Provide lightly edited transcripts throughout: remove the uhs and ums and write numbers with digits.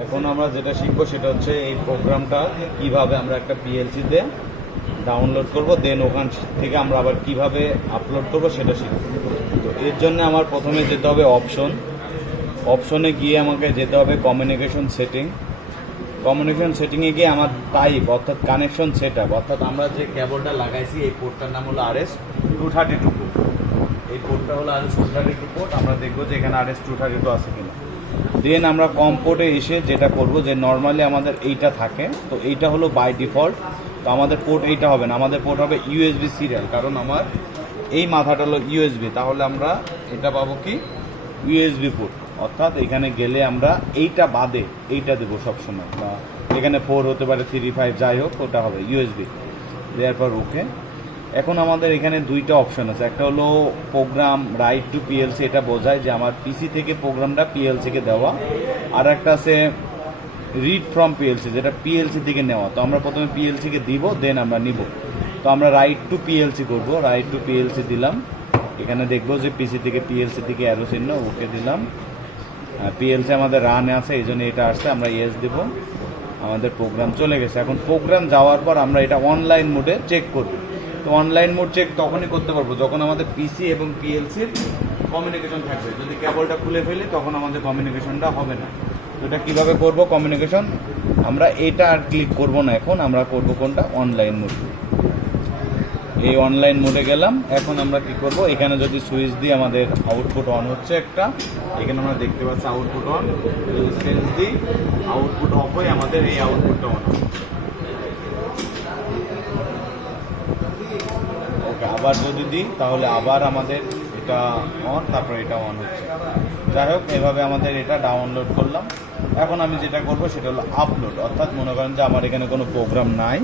এখন আমরা যেটা শিখবো সেটা হচ্ছে এই প্রোগ্রামটা কিভাবে আমরা একটা পিএলসিতে ডাউনলোড করব, দেন ওখান থেকে আমরা আবার কিভাবে আপলোড করব সেটা শিখব। তো এর জন্য আমার প্রথমে যেতে হবে অপশনে গিয়ে আমাকে যেতে হবে কমিউনিকেশন সেটিংয়ে গিয়ে আমার টাইপ অর্থাৎ কানেকশন সেট আপ, অর্থাৎ আমরা যে কেবলটা লাগাইছি এই পোর্টটার নাম হলো RS-232 পোর্ট। এই পোর্টটা হলো RS-232 পোর্ট। আমরা দেখবো যে এখানে RS-232 আছে কিনা। দেন আমরা কম পোর্টে এসে যেটা করব যে নর্মালি আমাদের এইটা থাকে, তো এইটা হলো বাই ডিফল্ট। তো আমাদের পোর্ট এইটা হবে না, আমাদের পোর্ট হবে USB সিরিয়াল, কারণ আমার এই মাথাটা হলো USB। তাহলে আমরা এটা পাবো কি USB পোর্ট, অর্থাৎ এখানে গেলে আমরা এইটা বাদে এইটা দেবো সবসময়, বা এখানে 4 হতে পারে 3, 5 যাই হোক, ওটা হবে USB। দেওয়ার পর ওকে। এখন আমাদের এখানে দুইটা অপশন আছে, একটা হলো প্রোগ্রাম রাইট টু PLC, এটা বোঝায় যে আমার পিসি থেকে প্রোগ্রামটা PLC-কে দেওয়া। আর একটা আছে রিড ফ্রম PLC, যেটা PLC থেকে নেওয়া। তো আমরা প্রথমে PLC-কে দিব, দেন আমরা নিব। তো আমরা রাইট টু PLC করব, রাইট টু PLC দিলাম। এখানে দেখবো যে পিসি থেকে PLC থেকে অ্যারো চিহ্ন, ওকে দিলাম। PLC আমাদের রানে আছে, এই জন্য এটা আসছে, আমরা ইয়েস দেব। আমাদের প্রোগ্রাম চলে গেছে। এখন প্রোগ্রাম যাওয়ার পর আমরা এটা অনলাইন মোডে চেক করব। তো অনলাইন মোড চেক তখনই করতে পারবো যখন আমাদের পিসি এবং PLC-র কমিউনিকেশন থাকবে। যদি কেবলটা খুলে ফেলি তখন আমাদের কমিউনিকেশনটা হবে না। তো এটা কীভাবে করবো কমিউনিকেশন, আমরা এটা আর ক্লিক করব না, এখন আমরা করব কোনটা, অনলাইন মোড। এই অনলাইন মোডে গেলাম। এখন আমরা কি করব, এখানে যদি সুইচ দিই আমাদের আউটপুট অন হচ্ছে একটা, এখানে আমরা দেখতে পাচ্ছি আউটপুট অন। যদি সুইচ দিই আউটপুট অফ হয়, আমাদের এই আউটপুটটা অন হবে। ওকে, আবার যদি দিই তাহলে আবার আমাদের এটা অন, তারপর এটা অন হচ্ছে। যাই হোক, এভাবে আমাদের এটা ডাউনলোড করলাম। এখন আমি যেটা করব সেটা হলো আপলোড, অর্থাৎ মনে করেন যে আমার এখানে কোনো প্রোগ্রাম নাই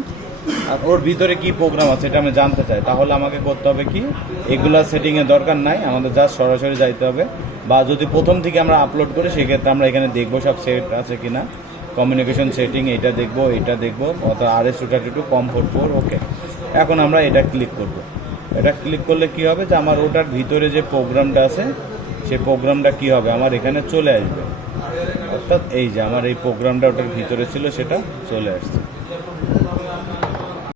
আর ওর ভিতরে কি প্রোগ্রাম আছে এটা আমি জানতে চাই, তাহলে আমাকে করতে হবে কি, এগুলা সেটিংয়ের দরকার নাই, আমাদের জাস্ট সরাসরি যাইতে হবে। বা যদি প্রথম থেকে আমরা আপলোড করি সেক্ষেত্রে আমরা এখানে দেখবো সব সেট আছে কিনা, কমিউনিকেশন সেটিং এটা দেখবো, অর্থাৎ RS-232 কমফোর্ট 4, ওকে। এখন আমরা এটা ক্লিক করব। এটা ক্লিক করলে কি হবে যে আমার ওটার ভিতরে যে প্রোগ্রামটা আছে সেই প্রোগ্রামটা কি হবে, আমার এখানে চলে আসবে। অর্থাৎ এই যে আমার এই প্রোগ্রামটা ওটার ভিতরে ছিল সেটা চলে আসছে।